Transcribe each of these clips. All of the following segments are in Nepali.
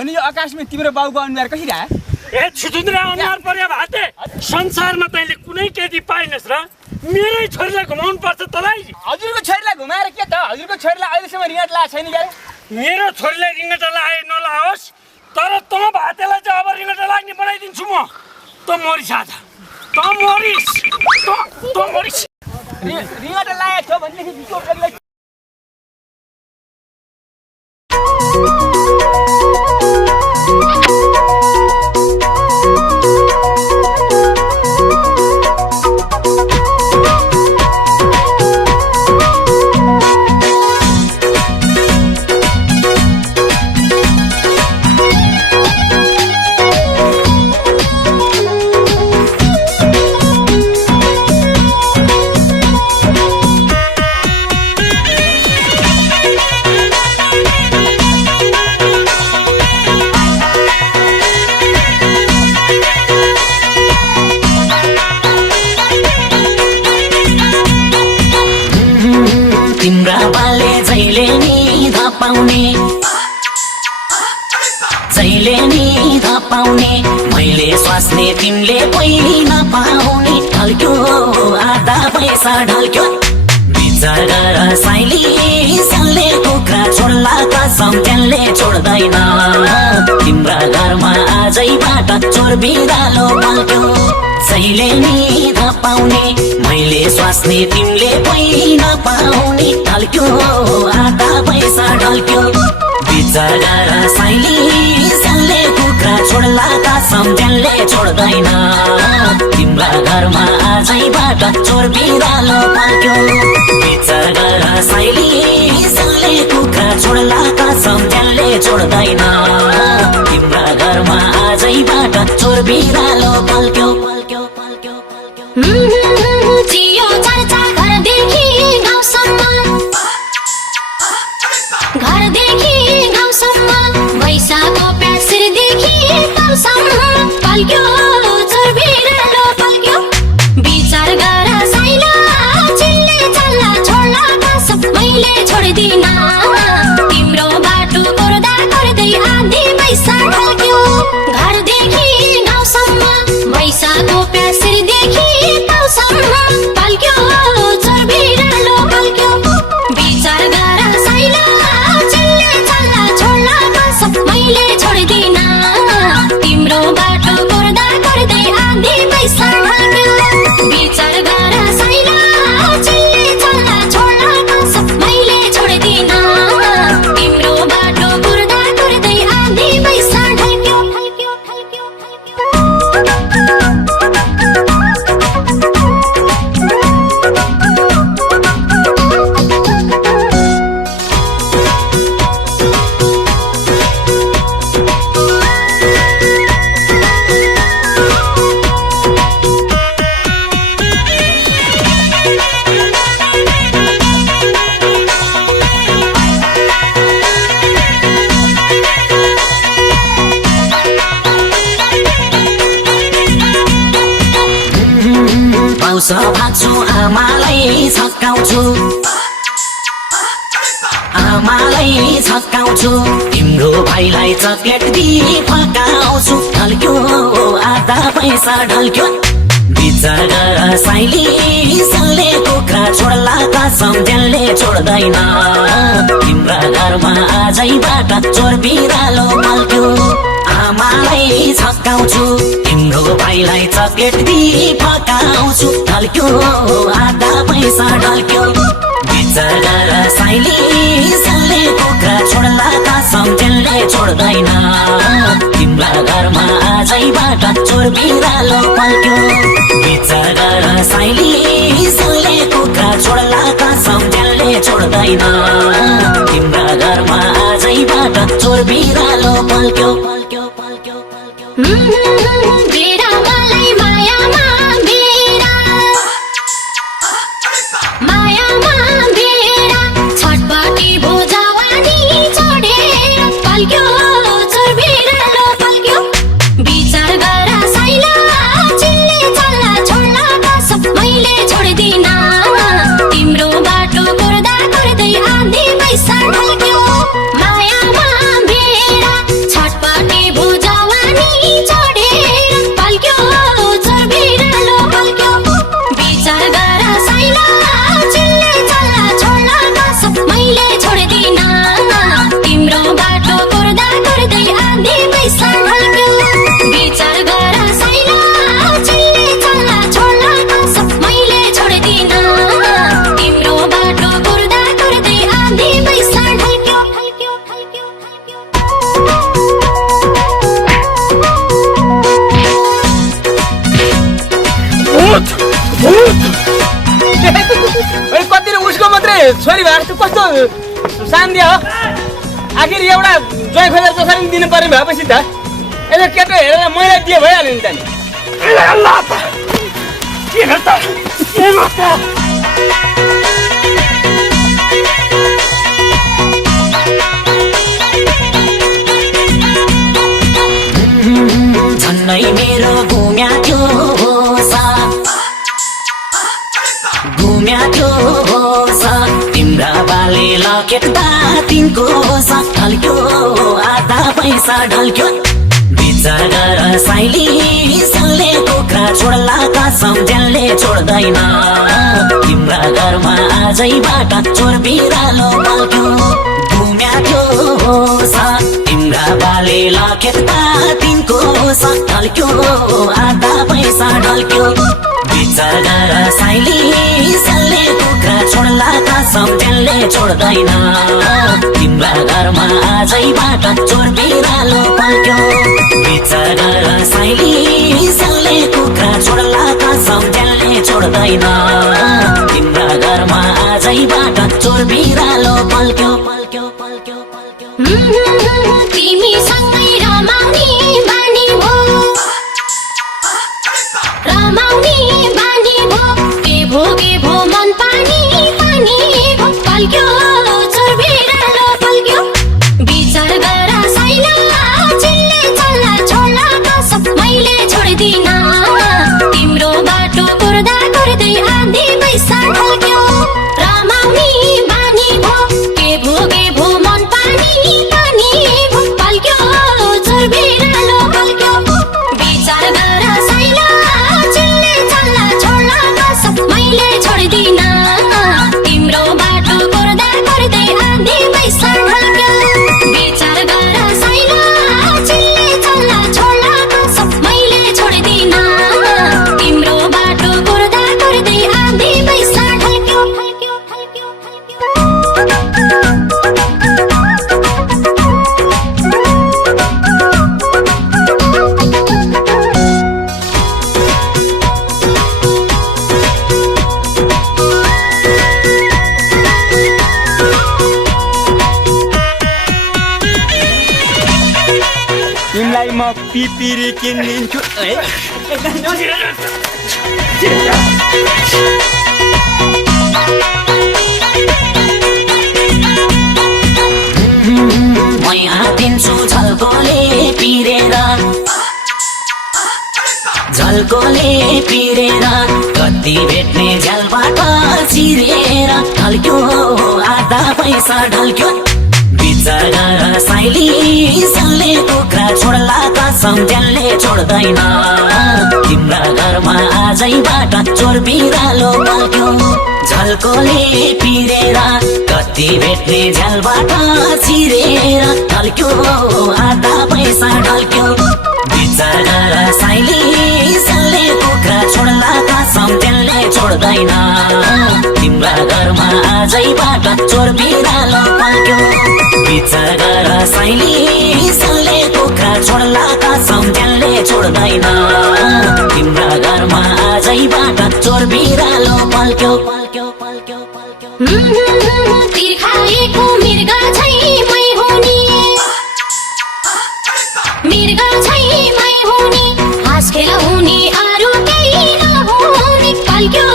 अनि यो आकाशमा तिम्रो बाउको अनुहार कसरी आयो? ए छुजुन्द्रा अनुहार पर्या भाते संसारमा तैँले कुनै केटी पाइनस् र मेरै छोरीलाई घुमाउनु पर्छ तँलाई। हजुरको छोरीलाई घुमाएर के त? हजुरको छोरीलाई अहिलेसम्म रिङ्गट लाएको छैन क्या? मेरो छोरीलाई रिङ्गटा लाए नलाओस्, तर तँ भातेलाई चाहिँ अब रिङ्गटा लाग्ने बनाइदिन्छु म। तँ मरिस आज, तँ मरिस, तँ मरिस। रिङ्गट लाएको छ भनेदेखि विश्व परिलाई मैले स्वास्ने तिमीले कोही नपाउने ढल्क्यो आधा पैसा ढल्क्यो विचार गर साइली सल्ले कुखुरा छोड्ला कसम त्यसले छोड्दैन तिम्रा घरमा आजैबाट चोर बिरालो पल्क्यो जहिले नि नपाउने मैले स्वास्ने तिमीले कोही नपाउने ढल्क्यो आधा पैसा ढल्क्यो विचार गर साइली सल्ले कुखुरा छोड्ला कसम त्यसले छोड्दैन तिम्रा घरमा आजैबाट चोर बिरालो पल्क्यो विचार गर साइली सल्ले कुखुरा छोड्ला कसम त्यसले छोड्दैन तिम्रा घरमा आजैबाट चोर बिरालो पल्क्यो पल्क्यो पल्क्यो पल्क्यो जियो चर्चा घरदेखि गाउँसम्म घरदेखि गाउँसम्म भैसाको प्यासिरदेखि गाउँसम्म पल्क्यो चोर बिरालो पल्क्यो विचार गर साइला चिल्ले चल्ला छोड्ला कसम मैले छोड्दिन तिम्रो बाटो गर्दा गर्दै आधी पैसा ढल्क्यो घरदेखि गाउँसम्म भैसाको प्यासिरदेखि गाउँसम्म पल्क्यो चोर बिरालो पल्क्यो विचार गर साइला चिल्ले चल्ला छोड्ला कसम मैले छोड्दिन तिम्रो बाटो गर्दा गर्दै आधी पैसा ढल्क्यो विचार गर साइला चिल्ले चल्ला छोड्ला कसम मैले छोड्दिन तिम्रो बाटो गर्दा गर्दै आधी पैसा ढल्क्यो ढल्क्यो ढल्क्यो पाउँछ भाग्छु आमालाई छक्काउँछु आमालाई छक्काउँछु तिम्रो भाइलाई चक्लेट दिई फकाउँछु ढल्क्यो आधा पैसा ढल्क्यो विचार गर साइली सल्ले कुखुरा छोड्ला कसम त्यसले छोड्दैन तिम्रा घरमा आजैबाट चोर बिरालो पल्क्यो आमालाई छक्काउँछु तिम्रो भाइलाई चक्लेट दिई फकाउँछु ढल्क्यो आधा पैसा ढल्क्यो विचार गर साइली सल्ले कुखुरा छोड्ला कसम त्यसले छोड्दैन तिम्रा घरमा आजैबाट चोर बिरालो पल्क्यो विचार गर साइली सल्ले कुखुरा छोड्ला कसम त्यसले छोड्दैन तिम्रा घरमा आजैबाट चोर बिरालो पल्क्यो पल्क्यो पल्क्यो पल्क्यो बेरा मलाई मायामा बेरा मायामा बेरा छटपटी भोजावानी छोडेर पल्क्यो चोर बिरालो पल्क्यो विचार गर साइला चिल्ले चल्ला छोड्ला कसम मैले छोड्दिन तिम्रो बाटो गर्दा गर्दै आधी पैसा ढल्क्यो मायामा बेरा छटपटी छोरी भए जस्तो कस्तो शान्ति हो आखिर एउटा ज्वाइँ खोजेर जसरी दिनु पर्ने भएपछि त यसो केटो हेरेर मैले दिए भइहाल्यो नि त नि झन्नै मेरो घुम्या थियो तिम्रा बाले लकेट तिनको साथ ढल्क्यो आधा पैसा ढल्क्यो विचार गर साइली सल्ले कुखुरा छोड्ला कसम ज्यानले छोड्दैन तिम्रा घरमा आजैबाट चोर बिरालो बल्क्यो घुम्या थियो तिम्रा बाले लकेट तिनको साथ ढल्क्यो आधा पैसा ढल्क्यो विचार गर साइली सल्ले कुखुरा छोड्ला कसम ज्यानले छोड्दैन तिम्रा घरमा आजैबाट चोर बिरालो पल्क्यो विचार गर साइली सल्ले कुखुरा छोड्ला कसम ज्यानले छोड्दैन तिम्रा घरमा आजैबाट चोर बिरालो पल्क्यो पल्क्यो पल्क्यो पल्क्यो तिमीसँगै रमाउने बानी भो रमाउने बानी भो के भो मन पानी पानी भो पल्क्यो चोर बिरालो पल्क्यो विचार गर साइला चिल्ले चल्ला छोड्ला कसम मैले छोड्दिन तिम्रो बाटो कुर्दा कुर्दै आधी पैसा ढल्क्यो रमाउने बानी भो के भो मन पानी पानी भो पल्क्यो चोर बिरालो पल्क्यो विचार गर साइला चिल्ले चल्ला छोड्ला कसम मैले छोड्दिन तिम्रो बाटो कुर्दा कुर्दै आधी पैसा ढल्क्यो विचार गर साइला चिल्ले चल्ला छोड्ला कसम मैले छोड्दिन तिम्रो बाटो कुर्दा कुर्दै आधी पैसा ढल्क्यो तिमीलाई म पिपिरी किनिदिन्छु है मै हातिन्छु झल्कोले पिरेर कति भेट्ने झ्यालबाट चिरेर ढल्क्यो आधा पैसा ढल्क्यो विचार गर साइली सल्ले कुखुरा छोड्ला कसम ज्यानले छोड्दैन तिम्रा घरमा आजैबाट चोर बिरालो पल्क्यो झल्कोले पिरेर कति भेट्ने झ्यालबाट चिरेर ढल्क्यो आधा पैसा ढल्क्यो विचार गर साइली सल्ले कुखुरा छोड्ला कसम ज्यानले छोड्दैन तिम्रा घरमा आजैबाट चोर बिरालो पल्क्यो विचार गर साइली सल्ले कुखुरा छोड्ला कसम ज्यानले छोड्दैन तिम्रा घरमा आजैबाट चोर बिरालो पल्क्यो पल्क्यो पल्क्यो पल्क्यो तिर्खाएको मृग छै मै हुने मृग छै मै हुने हाँस खेल हुने अरू केही नहुने पल्क्यो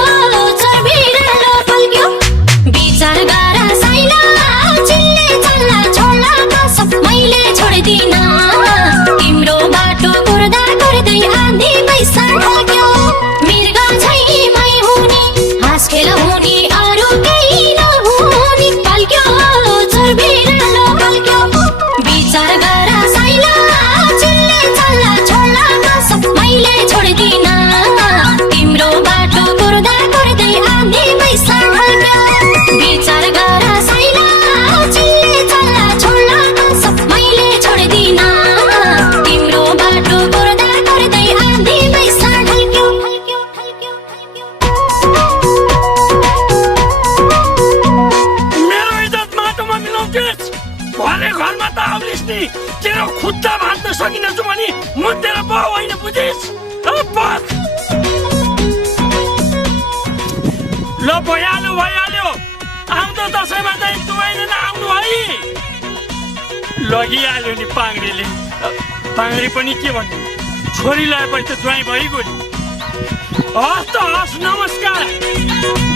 चोर बिरालो पल्क्यो विचार गर साइला चिल्ले चल्ला छोड्ला कसम मैले छोड्दिन तिम्रो बाटो कुर्दा कुर्दै आधी पैसा ढल्क्यो मृग छै मै हुने हाँस खेल हुने अरू केही नहुने पल्क्यो चोर बिरालो पल्क्यो विचार गर साइला चिल्ले चल्ला छोड्ला कसम मैले छोड्दिन तिम्रो बाटो कुर्दा कुर्दै आधी पैसा ढल्क्यो विचार गर साइला चिल्ले चल्ला छोड्ला कसम मैले छोड्दिन तिम्रो बाटो कुर्दा कुर्दै आधी पैसा ढल्क्यो मेरो इज्जत माटोमा मिलाउँछस् भरे घरमा त आउलिस् नि तेरो खुट्टा भाँच्न सकिनछु भने म तेरो बाउ होइन बुझिस् ल भइहाल्यो आउँदा त लगिहाल्यो नि पाङ्ग्रेले। पाङ्ग्रे पनि के भन्नु, छोरी लगाएपछि त ज्वाइँ भइगयो नि। हस् त हस्, नमस्कार।